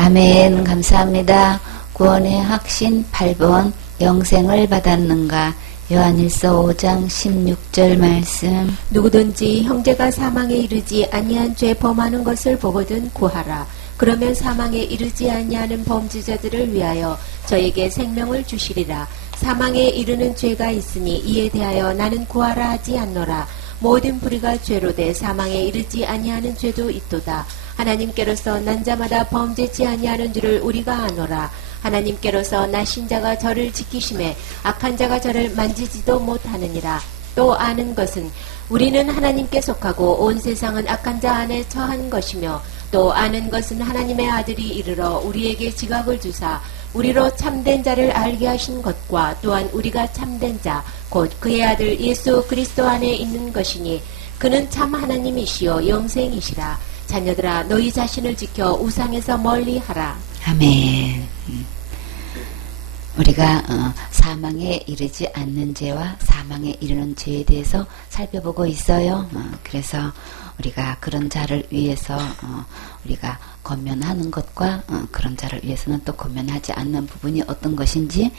아멘. 감사합니다. 구원의 확신 8번 영생을 받았는가. 요한일서 5장 16절 말씀. 누구든지 형제가 사망에 이르지 아니한 죄 범하는 것을 보거든 구하라. 그러면 사망에 이르지 아니하는 범죄자들을 위하여 저에게 생명을 주시리라. 사망에 이르는 죄가 있으니 이에 대하여 나는 구하라 하지 않노라. 모든 불의가 죄로 돼 사망에 이르지 아니하는 죄도 있도다. 하나님께로서 난 자마다 범죄치 아니하는 줄을 우리가 아노라. 하나님께로서 나신 자가 저를 지키심에 악한 자가 저를 만지지도 못하느니라. 또 아는 것은 우리는 하나님께 속하고 온 세상은 악한 자 안에 처한 것이며, 또 아는 것은 하나님의 아들이 이르러 우리에게 지각을 주사 우리로 참된 자를 알게 하신 것과 또한 우리가 참된 자 곧 그의 아들 예수 그리스도 안에 있는 것이니 그는 참 하나님이시요 영생이시라. 자녀들아 너희 자신을 지켜 우상에서 멀리하라. 아멘. 우리가 사망에 이르지 않는 죄와 사망에 이르는 죄에 대해서 살펴보고 있어요. 그래서 우리가 그런 자를 위해서 우리가 권면하는 것과 그런 자를 위해서는 또 권면하지 않는 부분이 어떤 것인지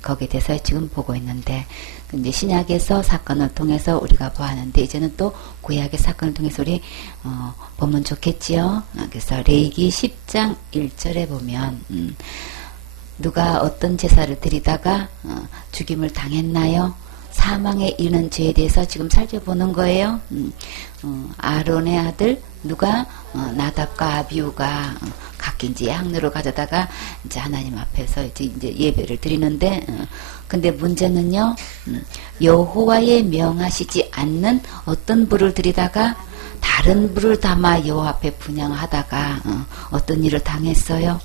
거기에 대해서 지금 보고 있는데, 이제 신약에서 사건을 통해서 우리가 보았는데 이제는 또 구약의 사건을 통해서 우리 보면 좋겠지요. 그래서 레위기 10장 1절에 보면 누가 어떤 제사를 드리다가 죽임을 당했나요? 사망에 이르는 죄에 대해서 지금 살펴보는 거예요. 아론의 아들 누가 나답과 아비후가 각기 이제 향로를 가져다가 이제 하나님 앞에서 이제 예배를 드리는데, 근데 문제는요, 여호와의 명하시지 않는 어떤 불을 드리다가 다른 불을 담아 여호와 앞에 분향하다가 어떤 일을 당했어요.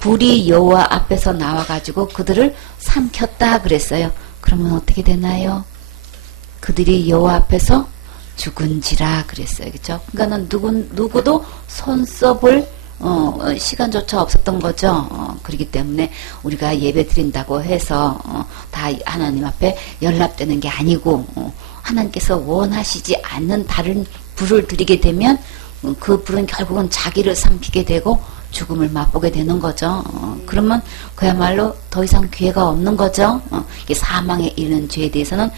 불이 여호와 앞에서 나와가지고 그들을 삼켰다 그랬어요. 그러면 어떻게 되나요? 그들이 여호와 앞에서 죽은지라 그랬어요. 그렇죠? 그러니까는 누구도 손 써볼 시간조차 없었던 거죠. 그렇기 때문에 우리가 예배 드린다고 해서 다 하나님 앞에 연락되는 게 아니고, 하나님께서 원하시지 않는 다른 불을 드리게 되면 그 불은 결국은 자기를 삼키게 되고 죽음을 맛보게 되는 거죠. 그러면 그야말로 더 이상 기회가 없는 거죠. 사망에 이르는 죄에 대해서는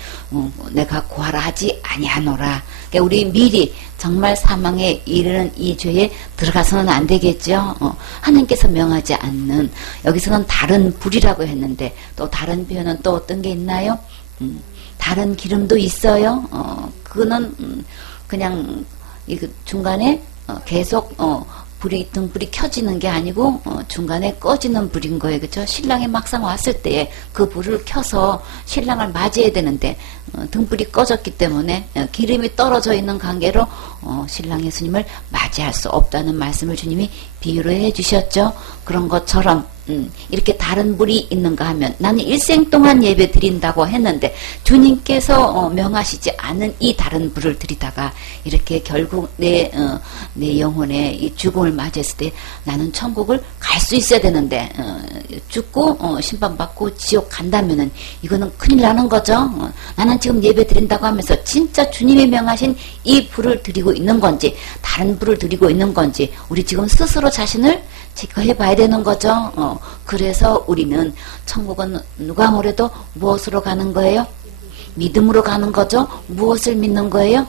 내가 구하라 하지 아니하노라. 그러니까 우리 미리 정말 사망에 이르는 이 죄에 들어가서는 안 되겠죠. 하나님께서 명하지 않는, 여기서는 다른 불이라고 했는데 또 다른 표현은 또 어떤 게 있나요? 다른 기름도 있어요. 그거는 그냥 중간에 계속 등불이 켜지는 게 아니고 중간에 꺼지는 불인 거예요. 그렇죠? 신랑이 막상 왔을 때 그 불을 켜서 신랑을 맞이해야 되는데 등불이 꺼졌기 때문에 기름이 떨어져 있는 관계로 신랑 예수님을 맞이할 수 없다는 말씀을 주님이 비유로 해주셨죠. 그런 것처럼 이렇게 다른 불이 있는가 하면, 나는 일생 동안 예배 드린다고 했는데 주님께서 명하시지 않은 이 다른 불을 드리다가 이렇게 결국 내 영혼의 이 죽음을 맞이했을 때 나는 천국을 갈 수 있어야 되는데 죽고 심판받고 지옥 간다면은 이거는 큰일 나는 거죠. 나는 지금 예배 드린다고 하면서 진짜 주님이 명하신 이 불을 드리고 있는 건지 다른 불을 드리고 있는 건지 우리 지금 스스로 자신을 체크해 봐야 되는 거죠. 그래서 우리는 천국은 누가 뭐래도 무엇으로 가는 거예요? 믿음으로 가는 거죠. 무엇을 믿는 거예요?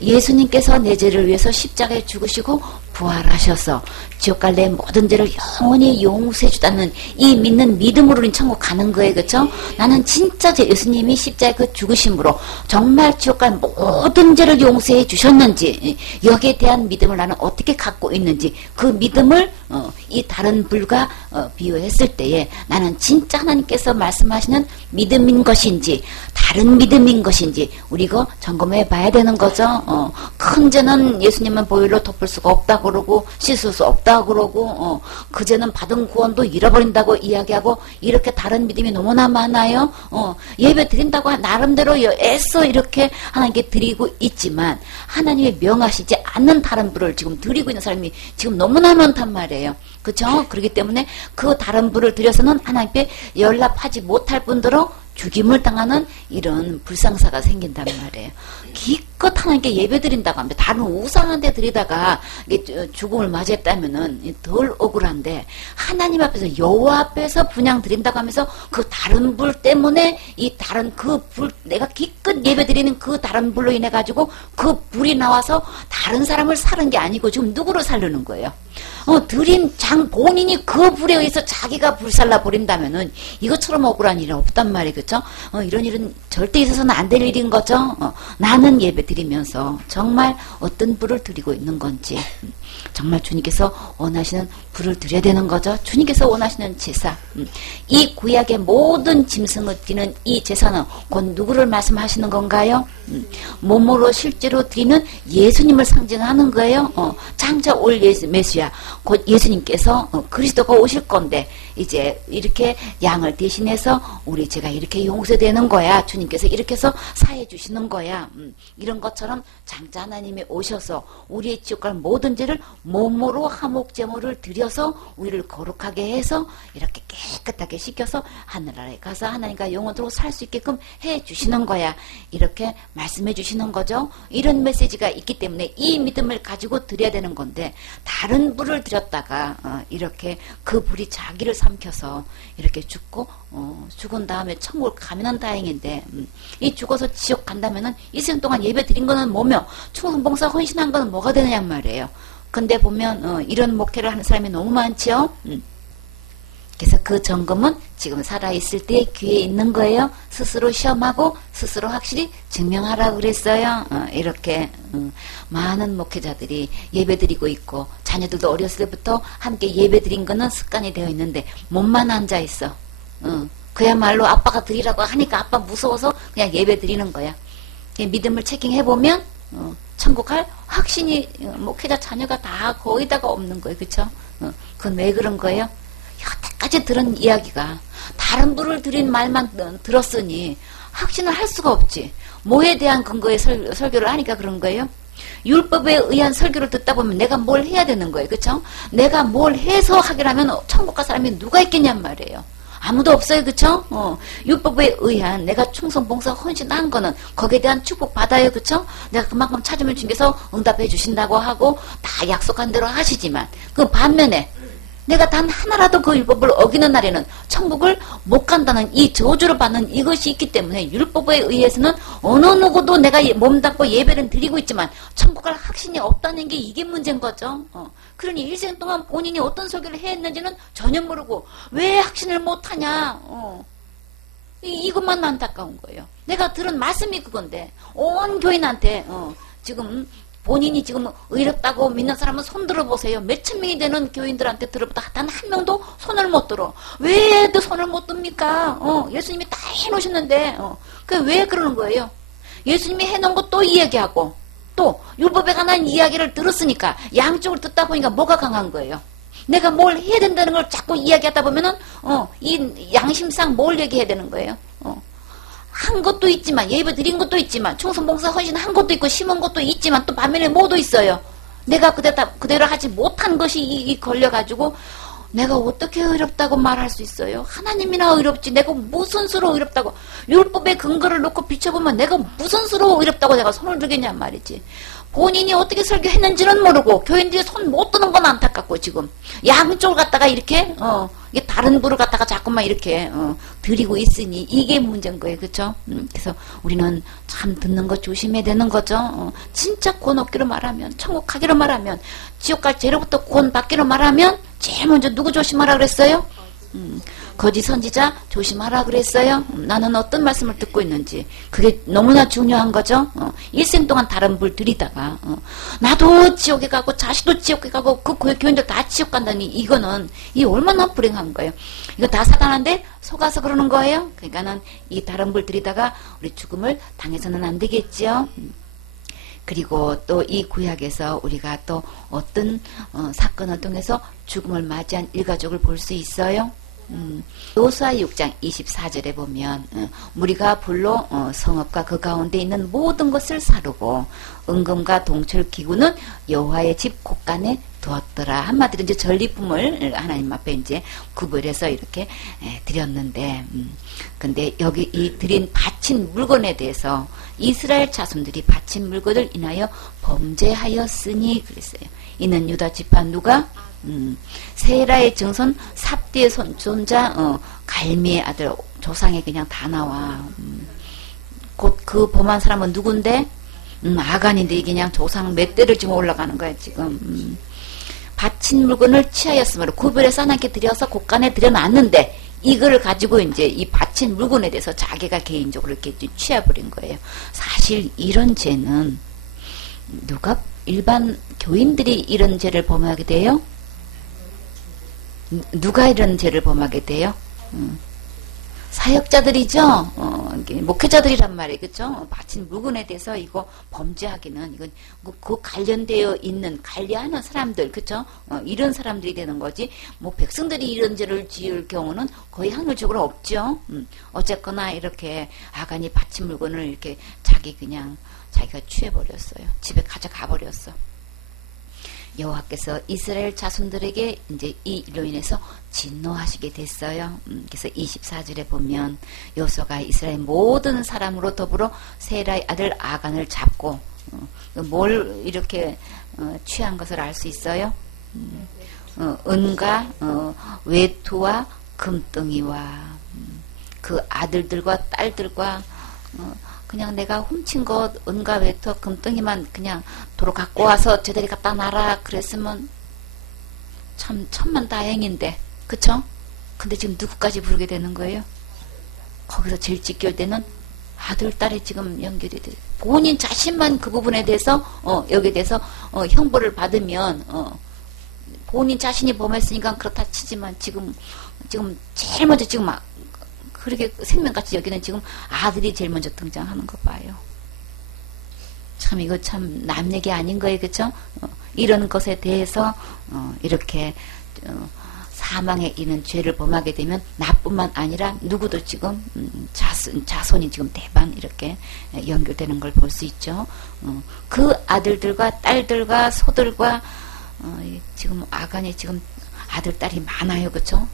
예수님께서 내 죄를 위해서 십자가에 죽으시고 부활하셔서 지옥 갈 내 모든 죄를 영원히 용서해 주다는 이 믿는 믿음으로 우린 천국 가는 거예요. 그렇죠? 나는 진짜 예수님이 십자가에 그 죽으심으로 정말 지옥 갈 모든 죄를 용서해 주셨는지, 여기에 대한 믿음을 나는 어떻게 갖고 있는지, 그 믿음을 이 다른 불과 비유했을 때에 나는 진짜 하나님께서 말씀하시는 믿음인 것인지 다른 믿음인 것인지 우리 이거 점검해 봐야 되는 거죠. 큰 죄는 예수님은 보혈로 덮을 수가 없다고 그러고 씻을 수 없다고 그러고 그 죄는 받은 구원도 잃어버린다고 이야기하고, 이렇게 다른 믿음이 너무나 많아요. 예배 드린다고 나름대로 애써 이렇게 하나님께 드리고 있지만 하나님의 명하시지 않는 다른 불을 지금 드리고 있는 사람이 지금 너무나 많단 말이에요. 그렇죠? 그렇기 때문에 그 다른 불을 드려서는 하나님께 연락하지 못할 뿐더러 죽임을 당하는 이런 불상사가 생긴단 말이에요. 기껏 하나님께 예배드린다고 하면 다른 우상한테 드리다가 죽음을 맞이했다면은 덜 억울한데 하나님 앞에서 여호와 앞에서 분향 드린다고 하면서 그 다른 불 때문에 이 다른 그 불 내가 기껏 예배드리는 그 다른 불로 인해 가지고 그 불이 나와서 다른 사람을 살은 게 아니고 지금 누구를 살르는 거예요? 드린 본인이 그 불에 의해서 자기가 불살라 버린다면은 이것처럼 억울한 일은 없단 말이에요. 그죠? 이런 일은 절대 있어서는 안 될 일인 거죠. 나는 예배 드리면서 정말 어떤 불을 드리고 있는 건지, 정말 주님께서 원하시는 불을 드려야 되는 거죠. 주님께서 원하시는 제사. 이 구약의 모든 짐승을 드리는 이 제사는 곧 누구를 말씀하시는 건가요? 몸으로 실제로 드리는 예수님을 상징하는 거예요. 장차 올 메시아, 곧 예수님께서 그리스도가 오실 건데 이제 이렇게 양을 대신해서 제가 이렇게 용서되는 거야. 주님께서 이렇게 해서 사해 주시는 거야. 이런 것처럼 장차 하나님이 오셔서 우리의 지옥갈 모든 죄를 몸으로 화목제물을 드려서 우리를 거룩하게 해서 이렇게 깨끗하게 씻겨서 하늘나라에 가서 하나님과 영원토록 살 수 있게끔 해 주시는 거야. 이렇게 말씀해 주시는 거죠. 이런 메시지가 있기 때문에 이 믿음을 가지고 드려야 되는 건데 다른 불을 드렸다가 이렇게 그 불이 자기를 삼켜서 이렇게 죽고 죽은 다음에 천국을 가면은 다행인데 이 죽어서 지옥 간다면은 이 생 동안 예배 드린 거는 뭐며 충성봉사 헌신한 거는 뭐가 되느냐 말이에요. 근데 보면 이런 목회를 하는 사람이 너무 많죠. 그래서 그 점검은 지금 살아있을 때 귀에 있는 거예요. 스스로 시험하고 스스로 확실히 증명하라고 그랬어요. 이렇게 많은 목회자들이 예배드리고 있고 자녀들도 어렸을 때부터 함께 예배드린 거는 습관이 되어 있는데 몸만 앉아있어. 그야말로 아빠가 드리라고 하니까 아빠 무서워서 그냥 예배드리는 거야. 믿음을 체킹해보면 천국 갈 확신이 목회자 자녀가 다 거의 다가 없는 거예요. 그쵸? 그건 왜 그런 거예요? 여태까지 들은 이야기가 다른 불을 드린 말만 들었으니 확신을 할 수가 없지. 뭐에 대한 근거의 설교를 하니까 그런 거예요? 율법에 의한 설교를 듣다 보면 내가 뭘 해야 되는 거예요. 그쵸? 내가 뭘 해서 하기라면 천국 갈 사람이 누가 있겠냔 말이에요. 아무도 없어요. 그쵸? 율법에 의한 내가 충성봉사 헌신한 거는 거기에 대한 축복 받아요. 그쵸? 내가 그만큼 찾으면 주님께서 응답해 주신다고 하고 다 약속한 대로 하시지만 그 반면에 내가 단 하나라도 그 율법을 어기는 날에는 천국을 못 간다는 이 저주를 받는 이것이 있기 때문에 율법에 의해서는 어느 누구도 내가 몸담고 예배를 드리고 있지만 천국 갈 확신이 없다는 게 이게 문제인 거죠. 그러니 일생 동안 본인이 어떤 설교를 했는지는 전혀 모르고 왜 확신을 못하냐. 이것만 안타까운 거예요. 내가 들은 말씀이 그건데 온 교인한테 지금 본인이 지금 의롭다고 믿는 사람은 손 들어보세요. 몇천 명이 되는 교인들한테 들어보다 단 한 명도 손을 못 들어. 왜 또 손을 못 듭니까? 예수님이 다 해놓으셨는데 왜 그러는 거예요? 예수님이 해놓은 거 또 이야기하고 또 율법에 관한 이야기를 들었으니까 양쪽을 듣다 보니까 뭐가 강한 거예요? 내가 뭘 해야 된다는 걸 자꾸 이야기하다 보면은 이 양심상 뭘 얘기해야 되는 거예요? 한 것도 있지만 예배 드린 것도 있지만 충성봉사 헌신 한 것도 있고 심은 것도 있지만 또 반면에 뭐도 있어요. 내가 그대로 하지 못한 것이 걸려가지고 내가 어떻게 의롭다고 말할 수 있어요? 하나님이나 의롭지 내가 무슨 수로 의롭다고 율법의 근거를 놓고 비춰보면 내가 무슨 수로 의롭다고 내가 손을 들겠냔 말이지. 본인이 어떻게 설교했는지는 모르고 교인들이 손 못 드는 건 안타깝고 지금 양쪽을 갖다가 이렇게 이게 다른 불을 갖다가 자꾸만 이렇게 드리고 있으니 이게 문제인 거예요. 그렇죠? 그래서 우리는 참 듣는 거 조심해야 되는 거죠. 진짜 구원 얻기로 말하면 천국 가기로 말하면 지옥 갈 죄로부터 구원 받기로 말하면 제일 먼저 누구 조심하라 그랬어요? 거짓 선지자 조심하라 그랬어요. 나는 어떤 말씀을 듣고 있는지 그게 너무나 중요한 거죠. 일생 동안 다른 불 들이다가 나도 지옥에 가고 자식도 지옥에 가고 그 교인들 다 지옥 간다니 이거는 이 얼마나 불행한 거예요. 이거 다 사단한테 속아서 그러는 거예요. 그러니까는 이 다른 불 들이다가 우리 죽음을 당해서는 안 되겠죠. 그리고 또 이 구약에서 우리가 또 어떤 사건을 통해서 죽음을 맞이한 일가족을 볼 수 있어요. 요수아 6장 24절에 보면 무리가 불로 성읍과 그 가운데 있는 모든 것을 사르고 은금과 동철 기구는 여호와의 집 곳간에 두었더라. 한마디로 이제 전리품을 하나님 앞에 이제 구별해서 이렇게 드렸는데, 근데 여기 이 드린 바친 물건에 대해서 이스라엘 자손들이 바친 물건을 인하여 범죄하였으니 그랬어요. 이는 유다 지파 누가? 세라의 증손 삽디의 손자 갈미의 아들 조상에 그냥 다 나와. 곧 그 범한 사람은 누군데? 아간인데 이게 그냥 조상 몇 대를 지금 올라가는 거야 지금. 바친 물건을 취하였으므로 구별해서 하나님께 드려서 곳간에 드려놨는데 이걸 가지고 이제 이 바친 물건에 대해서 자기가 개인적으로 이렇게 취해버린 거예요. 사실 이런 죄는 누가 일반 교인들이 이런 죄를 범하게 돼요? 누가 이런 죄를 범하게 돼요? 사역자들이죠. 목회자들이란 말이에요. 그렇죠? 바친 물건에 대해서 이거 범죄하기는 이건 그 관련되어 있는 관리하는 사람들, 그렇죠? 이런 사람들이 되는 거지. 뭐 백성들이 이런 죄를 지을 경우는 거의 확률적으로 없죠. 어쨌거나 이렇게 아간이 바친 물건을 이렇게 자기가 취해버렸어요. 집에 가져가 버렸어. 여호와께서 이스라엘 자손들에게 이제 이 일로 인해서 진노하시게 됐어요. 그래서 24절에 보면 여호수아가 이스라엘 모든 사람으로 더불어 세라의 아들 아간을 잡고 뭘 이렇게 취한 것을 알 수 있어요? 은과 외투와 금덩이와 그 아들들과 딸들과 그냥 내가 훔친 것 은과 외투 금덩이만 그냥 도로 갖고 와서 제자리 갖다 놔라 그랬으면 참 천만다행인데, 그쵸? 근데 지금 누구까지 부르게 되는 거예요? 거기서 제일 직결되는 아들 딸이 지금 연결이 돼. 본인 자신만 그 부분에 대해서 여기에 대해서 형벌을 받으면 본인 자신이 범했으니까 그렇다 치지만 지금 제일 먼저 지금 막 그렇게 생명같이 여기는 지금 아들이 제일 먼저 등장하는 거 봐요. 참 이거 참 남 얘기 아닌 거예요, 그렇죠? 이런 것에 대해서 이렇게 사망에 이르는 죄를 범하게 되면 나뿐만 아니라 누구도 지금 자손이 지금 대반 이렇게 연결되는 걸 볼 수 있죠. 그 아들들과 딸들과 소들과 지금 아간이 지금 아들 딸이 많아요, 그렇죠?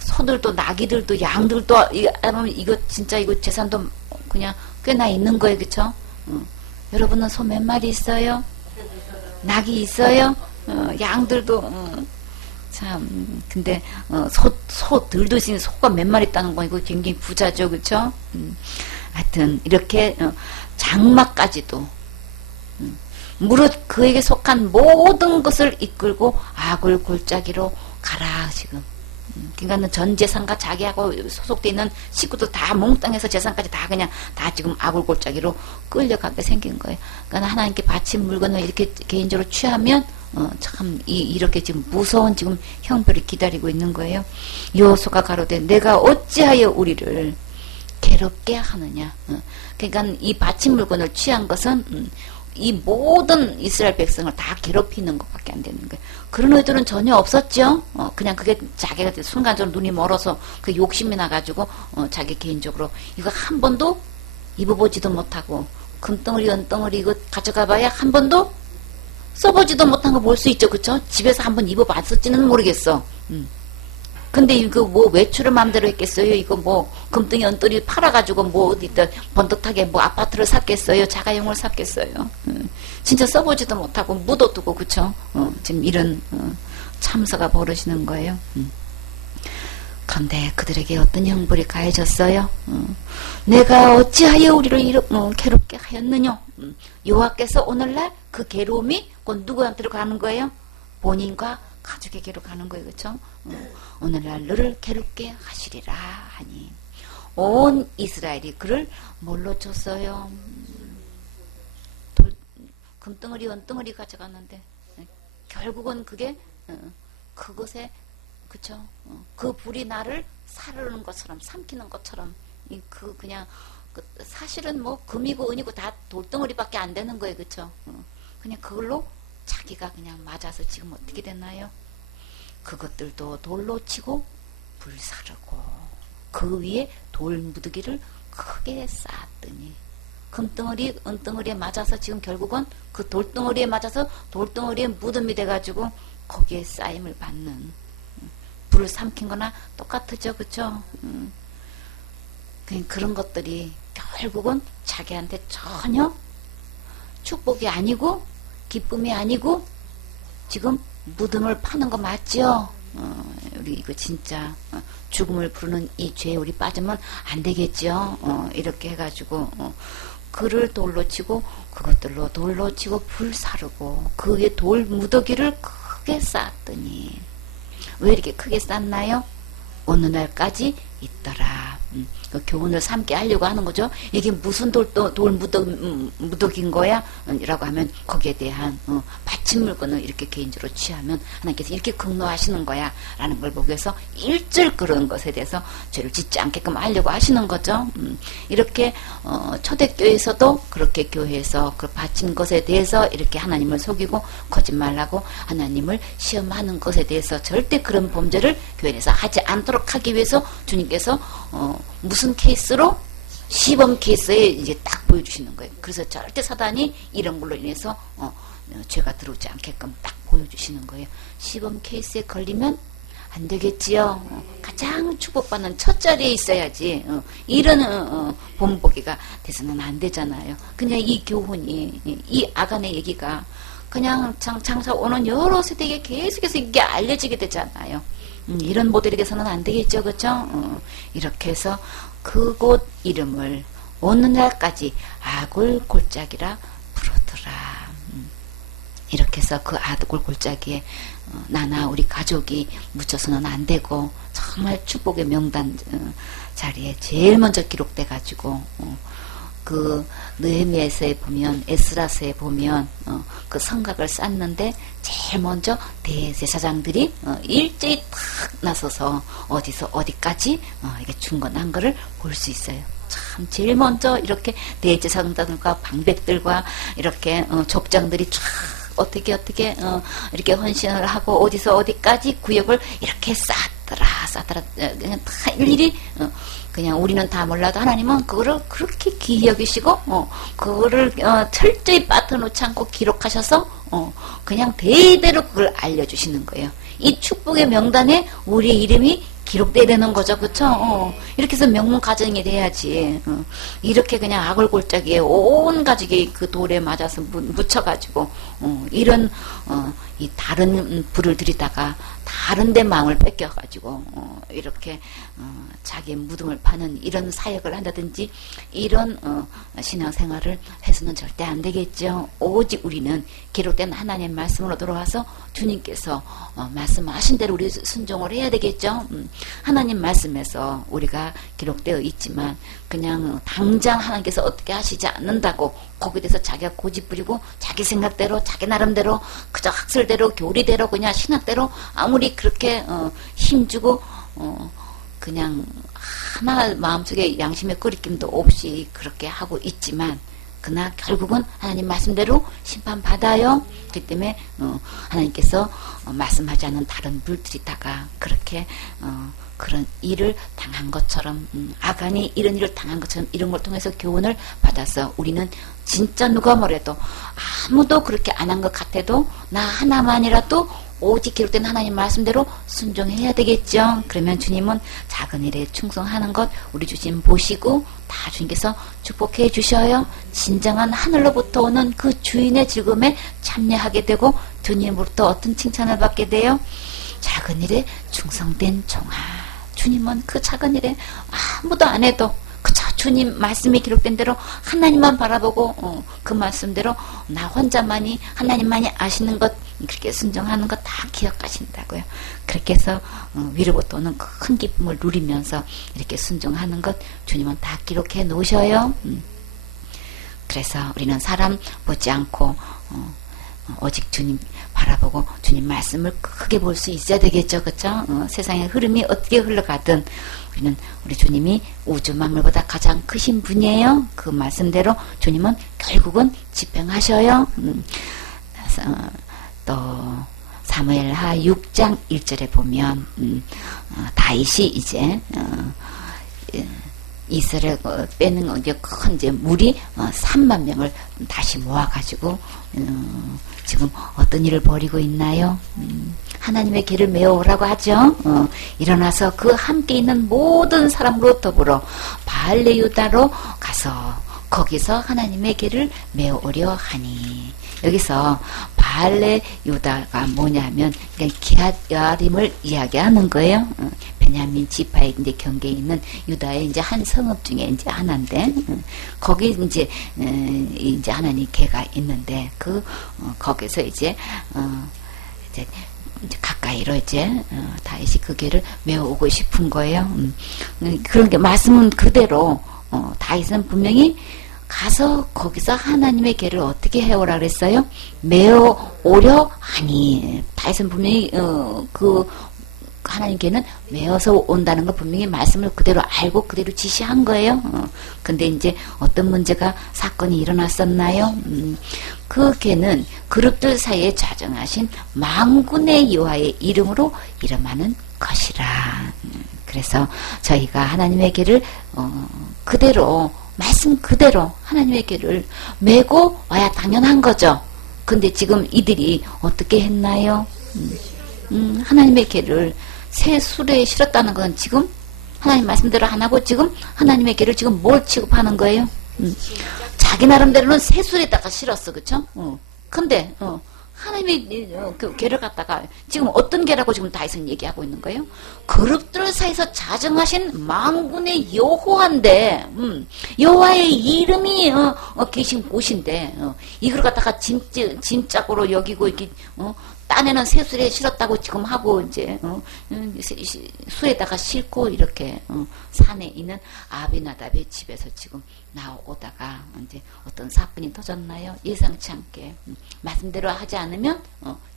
소들도 나귀들도 양들도 이거 진짜 이거 재산도 그냥 꽤나 있는 거예요, 그쵸? 여러분은 소 몇 마리 있어요? 낙이 있어요? 양들도 참 근데 소들도 지금 소가 몇 마리 있다는 거 이거 굉장히 부자죠, 그쵸? 하여튼 이렇게 장마까지도 무릇 그에게 속한 모든 것을 이끌고 악을 골짜기로 가라 지금. 그러니까 전 재산과 자기하고 소속되어 있는 식구도 다 몽땅해서 재산까지 다 그냥 다 지금 아굴골짜기로 끌려가게 생긴 거예요. 그러니까 하나님께 바친 물건을 이렇게 개인적으로 취하면 참 이렇게 지금 무서운 지금 형벌이 기다리고 있는 거예요. 여호수아가 가로되 내가 어찌하여 우리를 괴롭게 하느냐. 그러니까 이 바친 물건을 취한 것은 이 모든 이스라엘 백성을 다 괴롭히는 것밖에 안 되는 거예요. 그런 의도는 전혀 없었죠. 그냥 그게 자기가 순간적으로 눈이 멀어서 그 욕심이 나가지고 자기 개인적으로 이거 한 번도 입어보지도 못하고 금덩어리 은덩어리 이거 가져가봐야 한 번도 써보지도 못한 거 볼 수 있죠, 그쵸? 집에서 한번 입어봤을지는 모르겠어. 근데 이거 뭐 외출을 마음대로 했겠어요? 이거 뭐 금덩이 은덩이 팔아가지고 뭐 어디다 번듯하게 뭐 아파트를 샀겠어요? 자가용을 샀겠어요? 진짜 써보지도 못하고 묻어두고, 그쵸? 지금 이런 참사가 벌어지는 거예요. 그런데 그들에게 어떤 형벌이 가해졌어요? 내가 어찌하여 우리를 괴롭게 하였느냐? 여호와께서 오늘날 그 괴로움이 곧 누구한테로 가는 거예요? 본인과 가족에게로 가는 거예요, 그렇죠? 오늘날 너를 괴롭게 하시리라 하니 온 이스라엘이 그를 뭘로 줬어요? 금덩어리 은덩어리 가져갔는데 결국은 그게 그것에 그쵸? 그 불이 나를 사르는 것처럼 삼키는 것처럼 그냥 사실은 뭐 금이고 은이고 다 돌덩어리밖에 안 되는 거예요, 그쵸? 그냥 그걸로 자기가 그냥 맞아서 지금 어떻게 됐나요? 그것들도 돌로 치고 불사르고 그 위에 돌 무더기를 크게 쌓았더니 금덩어리, 은덩어리에 맞아서 지금 결국은 그 돌덩어리에 맞아서 돌덩어리에 무덤이 돼가지고 거기에 쌓임을 받는, 불을 삼킨 거나 똑같죠, 그쵸? 그런 것들이 결국은 자기한테 전혀 축복이 아니고 기쁨이 아니고 지금 무덤을 파는 거 맞죠? 우리 이거 진짜 죽음을 부르는 이 죄에 우리 빠지면 안 되겠죠? 이렇게 해가지고 그를 돌로 치고 그것들로 돌로 치고 불 사르고 그 위에 돌 무더기를 크게 쌓았더니 왜 이렇게 크게 쌓나요? 어느 날까지 있더라. 그 교훈을 삼게 하려고 하는 거죠. 이게 무슨 돌 무더기인 거야? 라고 하면 거기에 대한 받침 물건을 이렇게 개인적으로 취하면 하나님께서 이렇게 극노하시는 거야 라는 걸 보기 위해서 일절 그런 것에 대해서 죄를 짓지 않게끔 하려고 하시는 거죠. 이렇게 초대교회에서도 그렇게 교회에서 그 바친 것에 대해서 이렇게 하나님을 속이고 거짓말하고 하나님을 시험하는 것에 대해서 절대 그런 범죄를 교회 내에서 하지 않도록 하기 위해서 주님께서 무슨 케이스로? 시범 케이스에 이제 딱 보여주시는 거예요. 그래서 절대 사단이 이런 걸로 인해서 죄가 들어오지 않게끔 딱 보여주시는 거예요. 시범 케이스에 걸리면 안 되겠지요. 가장 축복받는 첫 자리에 있어야지. 이런 본보기가 돼서는 안 되잖아요. 그냥 이 교훈이, 이 아간의 얘기가 그냥 장차 오는 여러 세대에 계속해서 이게 알려지게 되잖아요. 이런 모델이 돼서는 안 되겠죠, 그쵸? 이렇게 해서 그곳 이름을 오늘날까지 아굴 골짜기라 부르더라. 이렇게 해서 그 아굴 골짜기에 나나 우리 가족이 묻혀서는 안 되고 정말 축복의 명단 자리에 제일 먼저 기록돼 가지고 그 느헤미야서에 보면 에스라서에 보면 그 성곽을 쌓는데 제일 먼저 대제사장들이 일제히 탁 나서서 어디서 어디까지 이게 중건한 거를 볼 수 있어요. 참 제일 먼저 이렇게 대제사장들과 방백들과 이렇게 족장들이 쫙 어떻게 이렇게 헌신을 하고 어디서 어디까지 구역을 이렇게 쌓더라 그냥 다 일일이 그냥 우리는 다 몰라도 하나님은 그거를 그렇게 기이 여기시고 그거를 철저히 빠뜨놓지 않고 기록하셔서 그냥 대대로 그걸 알려주시는 거예요. 이 축복의 명단에 우리의 이름이 기록돼야 되는 거죠, 그쵸? 이렇게 해서 명문 가정이 돼야지. 이렇게 그냥 아골골짜기에 온 가족이 그 돌에 맞아서 묻혀가지고 이런 이 다른 불을 들이다가 다른 데 마음을 뺏겨가지고 이렇게 자기의 무덤을 파는 이런 사역을 한다든지 이런 신앙생활을 해서는 절대 안 되겠죠. 오직 우리는 기록된 하나님의 말씀으로 돌아와서 주님께서 말씀하신 대로 우리 순종을 해야 되겠죠. 하나님 말씀에서 우리가 기록되어 있지만 그냥 당장 하나님께서 어떻게 하시지 않는다고 거기에 대해서 자기가 고집 부리고 자기 생각대로 자기 나름대로 그저 학설대로 교리대로 그냥 신학대로 아무리 그렇게 힘주고 그냥 하나 마음속에 양심의 끄리낌도 없이 그렇게 하고 있지만 그러나 결국은 하나님 말씀대로 심판받아요. 그렇기 때문에 하나님께서 말씀하지 않는 다른 물들이다가 그렇게 그런 일을 당한 것처럼 아간이 이런 일을 당한 것처럼 이런 걸 통해서 교훈을 받아서 우리는 진짜 누가 뭐래도 아무도 그렇게 안 한 것 같아도 나 하나만이라도 오직 기록된 하나님 말씀대로 순종해야 되겠죠. 그러면 주님은 작은 일에 충성하는 것 우리 주님 보시고 다 주님께서 축복해 주셔요. 진정한 하늘로부터 오는 그 주인의 즐거움에 참여하게 되고 주님으로부터 어떤 칭찬을 받게 돼요. 작은 일에 충성된 종아. 주님은 그 작은 일에 아무도 안 해도 그저 주님 말씀이 기록된 대로 하나님만 바라보고 그 말씀대로 나 혼자만이 하나님만이 아시는 것 그렇게 순종하는 것 다 기억하신다고요. 그렇게 해서 위로부터 오는 큰 기쁨을 누리면서 이렇게 순종하는 것 주님은 다 기록해 놓으셔요. 그래서 우리는 사람 보지 않고 오직 주님 바라보고 주님 말씀을 크게 볼 수 있어야 되겠죠. 그렇죠? 세상의 흐름이 어떻게 흘러가든 우리는 우리 주님이 우주 만물보다 가장 크신 분이에요. 그 말씀대로 주님은 결국은 집행하셔요. 또 사무엘하 6장 1절에 보면 다윗이 이제 이스라엘 빼는 이제 큰 이제 무리 3만 명을 다시 모아가지고 지금 어떤 일을 벌이고 있나요? 하나님의 길을 메어오라고 하죠. 일어나서 그 함께 있는 모든 사람으로 더불어 바알레 유다로 가서 거기서 하나님의 길을 메어오려 하니. 여기서 바알레 유다가 뭐냐면 기럇야림을 이야기하는 거예요. 베냐민 지파의 이제 경계에 있는 유다의 이제 한 성읍 중에 이제 하나인데 거기 이제 하나님 계가 있는데 거기서 이제 가까이로 이제 다윗이 그 길을 메어오고 싶은 거예요. 그런 게 말씀은 그대로 다윗은 분명히 가서 거기서 하나님의 길을 어떻게 해오라 그랬어요? 메어오려 하니. 다윗은 분명히 그 하나님 길은 메어서 온다는 거 분명히 말씀을 그대로 알고 그대로 지시한 거예요. 근데 이제 어떤 문제가 사건이 일어났었나요? 그 개는 그룹들 사이에 좌정하신 만군의 여호와의 이름으로 이름하는 것이라. 그래서 저희가 하나님의 길을 그대로 말씀 그대로 하나님의 길을 메고 와야 당연한 거죠. 근데 지금 이들이 어떻게 했나요? 하나님의 길을 새 수레에 실었다는 건 지금 하나님 말씀대로 안 하고 지금 하나님의 길을 지금 뭘 취급하는 거예요? 자기 나름대로는 새 수레에다가 실었어, 그쵸? 근데 하나님의 그 계를 갖다가 지금 어떤 계라고 지금 다윗은 얘기하고 있는 거예요? 그룹들 사이에서 자정하신 만군의 여호와인데 여호와의 이름이 계신 곳인데 이걸 갖다가 짐짝으로 여기고 이렇게 딴에는 새술에 실었다고 지금 하고 이제 수에다가 싣고 이렇게 산에 있는 아비나답의 집에서 지금 나오다가 이제 어떤 사건이 터졌나요? 예상치 않게 말씀대로 하지 않으면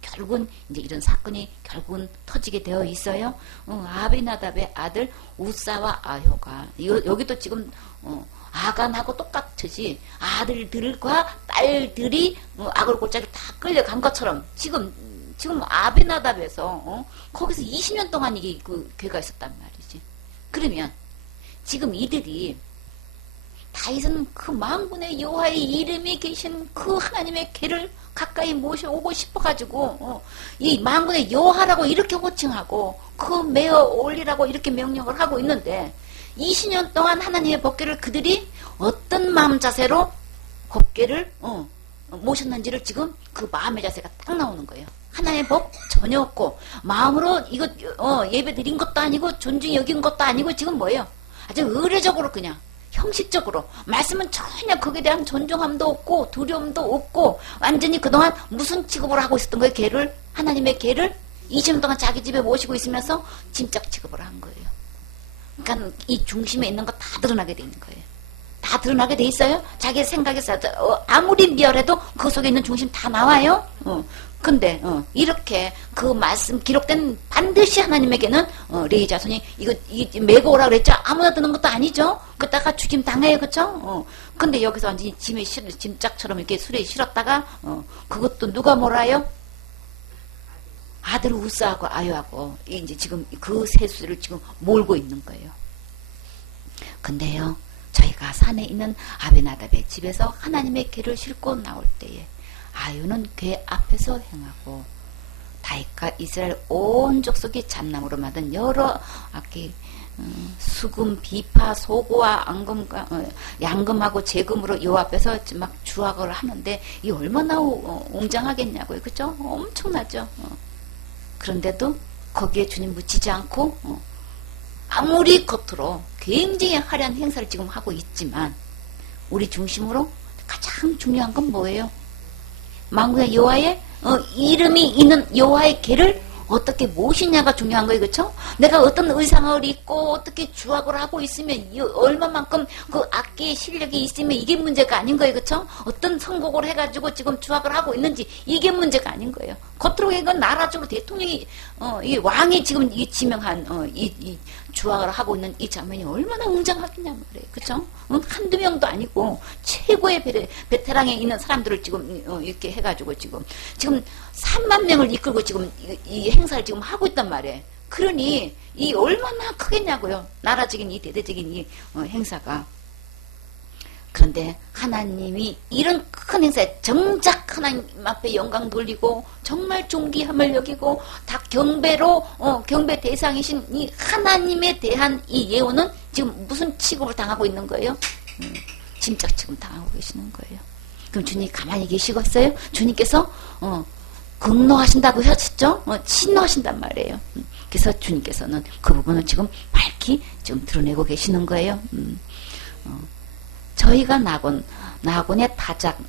결국은 이제 이런 사건이 결국은 터지게 되어 있어요. 아비나답의 아들 우사와 아효가 여기도 지금 아간하고 똑같으지 아들들과 딸들이 악을 골짜기를 다 끌려간 것처럼 지금 아비나답에서 거기서 20년 동안 이게 그 괴가 있었단 말이지. 그러면 지금 이들이 다윗은 그 만군의 여호와의 이름이 계신 그 하나님의 궤를 가까이 모셔오고 싶어가지고 이 만군의 여호와라고 이렇게 호칭하고 그 메어 올리라고 이렇게 명령을 하고 있는데 20년 동안 하나님의 법궤를 그들이 어떤 마음 자세로 법궤를 모셨는지를 지금 그 마음의 자세가 딱 나오는 거예요. 하나님의 법 전혀 없고 마음으로 이거 예배 드린 것도 아니고 존중히 여긴 것도 아니고 지금 뭐예요? 아주 의례적으로 그냥 형식적으로 말씀은 전혀 거기에 대한 존중함도 없고 두려움도 없고 완전히 그동안 무슨 취급을 하고 있었던 거예요? 걔를 하나님의 걔를 20년 동안 자기 집에 모시고 있으면서 짐짝 취급을 한 거예요. 그러니까 이 중심에 있는 거 다 드러나게 돼 있는 거예요. 다 드러나게 돼 있어요. 자기 생각에서 아무리 미열해도 그 속에 있는 중심 다 나와요. 근데 이렇게 그 말씀 기록된 반드시 하나님에게는 레위 자손이 이거 메고 오라 그랬죠. 아무나 드는 것도 아니죠. 그다가 추짐 당해요, 그렇죠? 근데 여기서 완전히 짐짝처럼 이렇게 수레에 실었다가 그것도 누가 몰아요? 아들 우스하고 아유하고 이제 지금 그 세수를 지금 몰고 있는 거예요. 근데요, 저희가 산에 있는 아비나답의 집에서 하나님의 궤를 싣고 나올 때에 아유는 궤 앞에서 행하고 다윗과 이스라엘 온 족속이 잣나무로 만든 여러 악기 수금, 비파, 소고와 양금하고 재금으로 요 앞에서 막 주악을 하는데 이 얼마나 웅장하겠냐고요, 그죠? 엄청나죠. 그런데도 거기에 주님 묻히지 않고 아무리 겉으로 굉장히 화려한 행사를 지금 하고 있지만 우리 중심으로 가장 중요한 건 뭐예요? 만군의 여호와의 이름이 있는 여호와의 궤를 어떻게 모시냐가 중요한 거예요, 그렇죠? 내가 어떤 의상을 입고 어떻게 주악을 하고 있으면 얼마만큼 그 악기의 실력이 있으면 이게 문제가 아닌 거예요, 그렇죠? 어떤 선곡을 해가지고 지금 주악을 하고 있는지 이게 문제가 아닌 거예요. 겉으로 이건 나라적으로 대통령이 이 왕이 지금 이 지명한 이 주악을 하고 있는 이 장면이 얼마나 웅장하겠냐 말이에요, 그렇죠? 한두 명도 아니고 최고의 베테랑에 있는 사람들을 지금 이렇게 해가지고 지금 3만 명을 이끌고 지금 이 행사를 지금 하고 있단 말이에요. 그러니 이 얼마나 크겠냐고요. 나라적인 이 대대적인 이 행사가. 그런데 하나님이 이런 큰 행사에 정작 하나님 앞에 영광 돌리고 정말 존귀함을 여기고 다 경배 대상이신 이 하나님에 대한 이 예언은 지금 무슨 취급을 당하고 있는 거예요? 짐작 취급 당하고 계시는 거예요. 그럼 주님 가만히 계시겠어요? 주님께서 극노하신다고 하셨죠? 친노하신단 말이에요. 그래서 주님께서는 그 부분을 지금 밝히 지금 드러내고 계시는 거예요. 저희가 낙원의 타작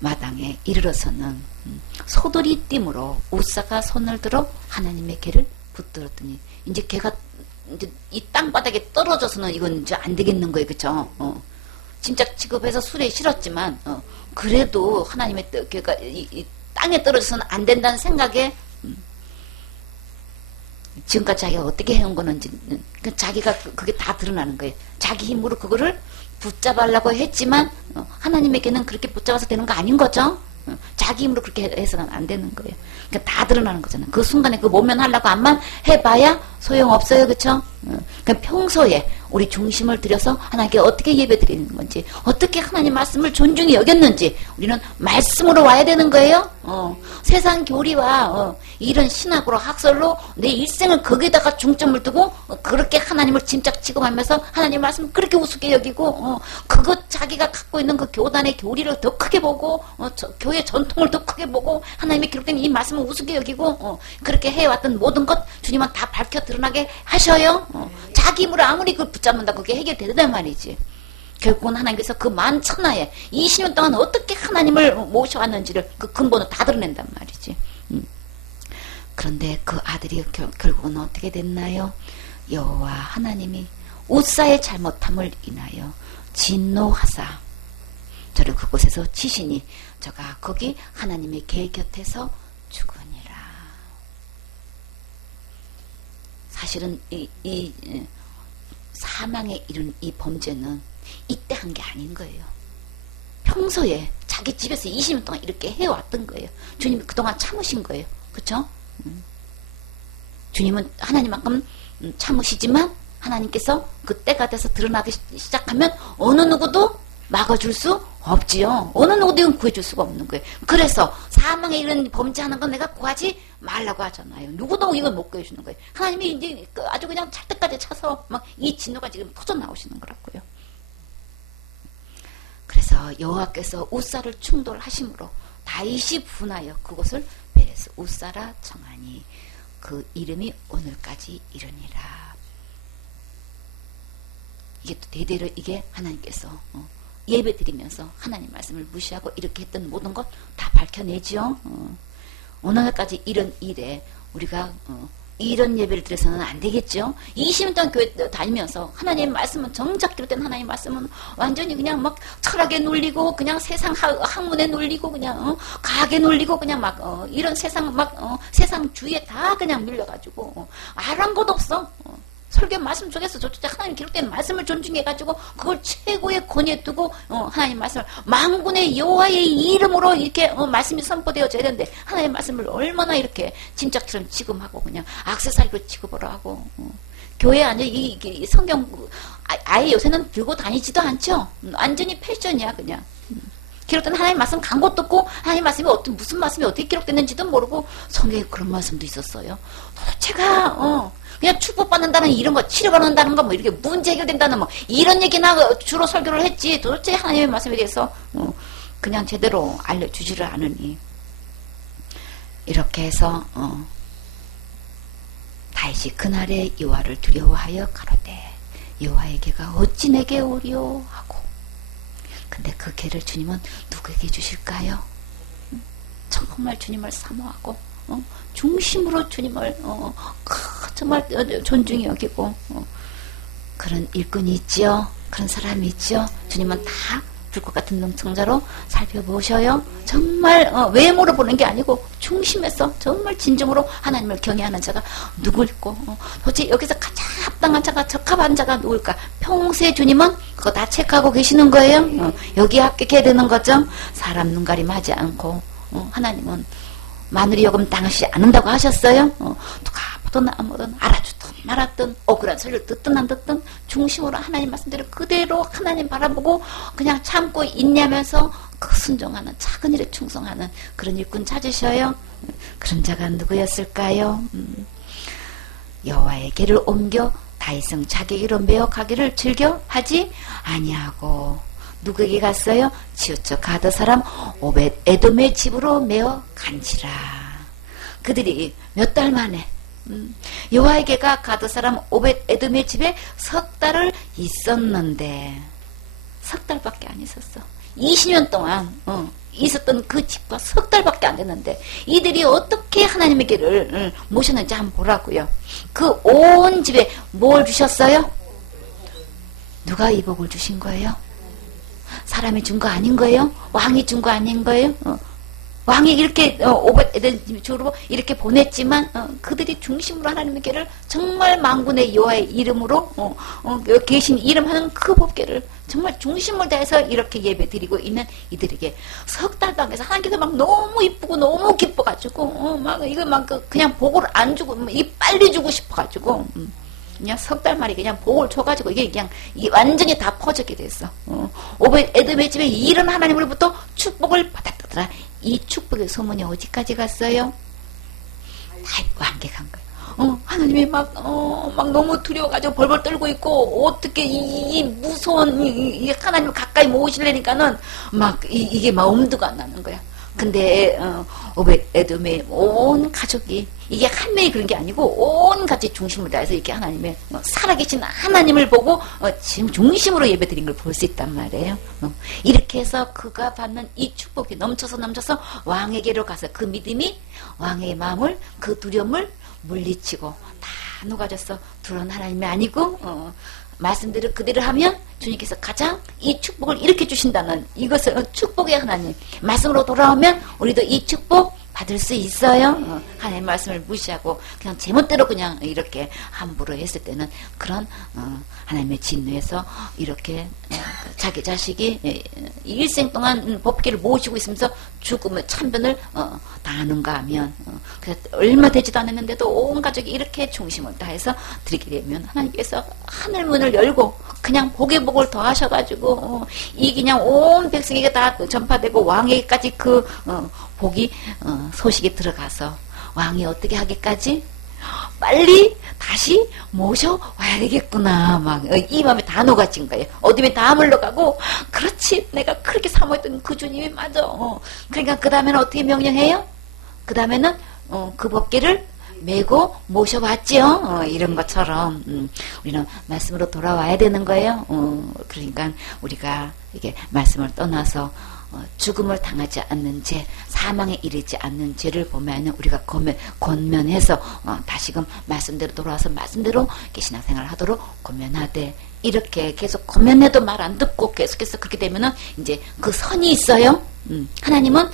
마당에 이르러서는 소들이 띠므로 우사가 손을 들어 하나님의 개를 붙들었더니 이제 개가 이제 이 땅바닥에 떨어져서는 이건 이제 안 되겠는 거예요, 그렇죠? 짐작 취급해서 술에 실었지만 그래도 하나님의 개가 이 땅에 떨어져서는 안 된다는 생각에 지금까지 자기가 어떻게 해온 거는지 자기가 그게 다 드러나는 거예요. 자기 힘으로 그거를 붙잡으려고 했지만 하나님에게는 그렇게 붙잡아서 되는 거 아닌 거죠. 자기 힘으로 그렇게 해서는 안 되는 거예요. 그러니까 다 드러나는 거잖아요. 그 순간에 그 모면하려고 암만 해봐야 소용없어요. 그렇죠? 그러니까 평소에 우리 중심을 들여서 하나님께 어떻게 예배드리는 건지, 어떻게 하나님 말씀을 존중히 여겼는지 우리는 말씀으로 와야 되는 거예요. 세상 교리와 이런 신학으로 학설로 내 일생을 거기다가 중점을 두고 그렇게 하나님을 짐작 취급하면서 하나님 말씀을 그렇게 우습게 여기고 그것 자기가 갖고 있는 그 교단의 교리를 더 크게 보고 교회 전통을 더 크게 보고 하나님의 기록된 이 말씀을 우습게 여기고 그렇게 해왔던 모든 것 주님은 다 밝혀 드러나게 하셔요. 자기 힘으로 아무리 그 붙잡는다 그게 해결되단 말이지. 결국은 하나님께서 그 만천하에 20년 동안 어떻게 하나님을 모셔왔는지를 그 근본을 다 드러낸단 말이지. 그런데 그 아들이 결국은 어떻게 됐나요? 여호와 하나님이 우사의 잘못함을 인하여 진노하사 저를 그곳에서 치시니 저가 거기 하나님의 개 곁에서 죽으니라. 사실은 이 사망에 이른 이 범죄는 이때 한 게 아닌 거예요. 평소에 자기 집에서 20년 동안 이렇게 해왔던 거예요. 주님이 그동안 참으신 거예요. 그렇죠? 주님은 하나님만큼 참으시지만 하나님께서 그 때가 돼서 드러나기 시작하면 어느 누구도 막아줄 수 없지요. 어느 누구도 이건 구해줄 수가 없는 거예요. 그래서 사망에 이른 범죄하는 건 내가 구하지 말라고 하잖아요. 누구도 이걸 못 구해주는 거예요. 하나님이 이제 아주 그냥 찰 때까지 차서 막 이 진노가 지금 터져 나오시는 거라고요. 그래서 여호와께서 우사를 충돌하심으로 다윗이 분하여 그곳을 베레스 우사라 정하니 그 이름이 오늘까지 이르니라. 이게 또 대대로 이게 하나님께서 예배 드리면서 하나님 말씀을 무시하고 이렇게 했던 모든 것 다 밝혀내죠. 오늘까지 이런 일에 우리가 이런 예배를 드려서는 안 되겠죠. 20년 동안 교회 다니면서 하나님의 말씀은 정작 기록된 하나님의 말씀은 완전히 그냥 막 철학에 눌리고 그냥 세상 학문에 눌리고 그냥 가게 눌리고 그냥 막 이런 세상 막 세상 주위에 다 그냥 밀려가지고 아란 것 없어. 설교 말씀 속에서 저쪽 하나님 기록된 말씀을 존중해가지고 그걸 최고의 권위에 두고 하나님 말씀을 만군의 여호와의 이름으로 이렇게 말씀이 선포되어져야 되는데 하나님 말씀을 얼마나 이렇게 짐짝처럼 취급하고 그냥 액세서리로 취급을 하고 교회 안에 이 성경 아예 요새는 들고 다니지도 않죠. 완전히 패션이야 그냥. 기록된 하나님 말씀 간 것도 없고 하나님 말씀이 무슨 말씀이 어떻게 기록됐는지도 모르고 성경에 그런 말씀도 있었어요. 도대체가 그냥 축복받는다는 이런 거 치료받는다는 거 뭐 이렇게 문제 해결된다는 뭐 이런 얘기나 주로 설교를 했지 도대체 하나님의 말씀에 대해서 그냥 제대로 알려주지를 않으니 이렇게 해서 다윗이 그날의 여호와를 두려워하여 가로되 여호와의 개가 어찌 내게 오리오 하고 근데 그 개를 주님은 누구에게 주실까요? 정말 주님을 사모하고 중심으로 주님을 정말 존중히 여기고 그런 일꾼이 있지요. 그런 사람이 있지요. 주님은 다 불꽃 같은 능청자로 살펴보셔요. 정말 외모로 보는 게 아니고 중심에서 정말 진정으로 하나님을 경외하는 자가 누굴까? 도대체 여기서 가장 합당한 자가 적합한 자가 누굴까? 평소에 주님은 그거 다 체크하고 계시는 거예요. 여기에 합격해야 되는 거죠. 사람 눈가림하지 않고 하나님은 마누리 요금 당하시지 않는다고 하셨어요. 누가 아무든 알아주든 말았든 억울한 소리를 듣든 안 듣든 중심으로 하나님 말씀대로 그대로 하나님 바라보고 그냥 참고 인내하면서 그 순종하는 작은 일에 충성하는 그런 일꾼 찾으셔요. 그런 자가 누구였을까요? 여호와의 길을 옮겨 다윗은 자기에게로 메어 가기를 즐겨 하지 아니하고 누구에게 갔어요? 치우쳐 가드 사람 오벳 에돔의 집으로 메어 간지라. 그들이 몇 달 만에 여호와에게가 가드 사람 오벳 에돔의 집에 석 달을 있었는데 석 달밖에 안 있었어. 20년 동안 있었던 그 집과 석 달밖에 안 됐는데 이들이 어떻게 하나님의 길을 모셨는지 한번 보라고요. 그 온 집에 뭘 주셨어요? 누가 이 복을 주신 거예요? 사람이 준 거 아닌 거예요? 왕이 준 거 아닌 거예요? 왕이 이렇게 오벳에돔 집으로 이렇게 보냈지만 그들이 중심으로 하나님의 길을 정말 만군의 여호와의 이름으로 계신 이름하는 그 법궤를 정말 중심을 다해서 이렇게 예배 드리고 있는 이들에게 석 달 방에서 하나님께서 막 너무 이쁘고 너무 기뻐가지고 막 이거 막 그냥 복을 안 주고 이 빨리 주고 싶어가지고 그냥 석 달 만에 그냥 복을 줘가지고 이게 그냥 완전히 다 퍼졌게 됐어. 오벳에돔의 집에 이런 하나님으로부터 축복을 받았더라. 이 축복의 소문이 어디까지 갔어요? 다윗 왕께 간 거예요. 하나님이 막 너무 두려워가지고 벌벌 떨고 있고, 어떻게 이 무서운, 이 하나님 가까이 모시려니까는 이게 막 엄두가 안 나는 거야. 근데, 오벳에돔의 온 가족이, 이게 한 명이 그런 게 아니고, 온 가족이 중심을 다해서 이렇게 하나님의, 살아계신 하나님을 보고, 지금 중심으로 예배 드린 걸 볼 수 있단 말이에요. 이렇게 해서 그가 받는 이 축복이 넘쳐서 왕에게로 가서 그 믿음이 왕의 마음을, 그 두려움을 물리치고 다 녹아졌어. 둘은 하나님이 아니고, 말씀대로 그대로 하면 주님께서 가장 이 축복을 이렇게 주신다는 이것을 축복의 하나님 말씀으로 돌아오면 우리도 이 축복 받을 수 있어요. 하나님 말씀을 무시하고 그냥 제멋대로 그냥 이렇게 함부로 했을 때는 그런 하나님의 진노에서 이렇게 자기 자식이 일생 동안 법궤를 모시고 있으면서 죽음의 참변을 당하는가 하면 그래서 얼마 되지도 않았는데도 온 가족이 이렇게 중심을 다해서 드리게 되면 하나님께서 하늘 문을 열고 그냥 복의 복을 더하셔가지고 이 그냥 온 백성에게 다 전파되고 왕에게까지 그 복이 소식이 들어가서 왕이 어떻게 하기까지 빨리 다시 모셔와야 되겠구나. 이 마음에 다 녹아진 거예요. 어둠에 다 물러가고, 그렇지. 내가 그렇게 사모했던 그 주님이 맞아. 그러니까 그 다음에는 어떻게 명령해요? 그 다음에는 그 법궤를 메고 모셔왔지요. 이런 것처럼 우리는 말씀으로 돌아와야 되는 거예요. 그러니까 우리가 이게 말씀을 떠나서 죽음을 당하지 않는 죄, 사망에 이르지 않는 죄를 보면 우리가 권면해서 다시금 말씀대로 돌아와서 말씀대로 신앙생활을 하도록 권면하되 이렇게 계속 권면해도 말 안 듣고 계속해서 그렇게 되면은 이제 그 선이 있어요. 하나님은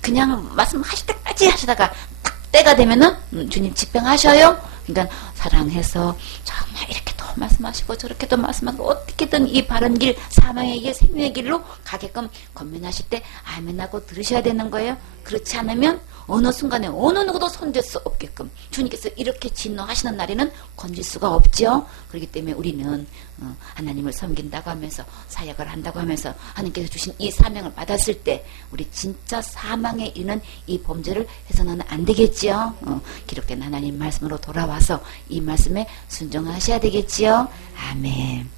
그냥 말씀하실 때까지 하시다가 딱 때가 되면은 주님 집행하셔요. 그러니까 사랑해서 정말 이렇게 또 말씀하시고 저렇게 또 말씀하시고 어떻게든 이 바른 길, 사망의 길, 생명의 길로 가게끔 권면하실 때 아멘하고 들으셔야 되는 거예요. 그렇지 않으면 어느 순간에 어느 누구도 손댈 수 없게끔 주님께서 이렇게 진노하시는 날에는 건질 수가 없죠. 그렇기 때문에 우리는 하나님을 섬긴다고 하면서 사역을 한다고 하면서 하나님께서 주신 이 사명을 받았을 때 우리 진짜 사망에 이르는 이 범죄를 해서는 안 되겠지요. 기록된 하나님 말씀으로 돌아와서 이 말씀에 순종하셔야 되겠지요. 아멘.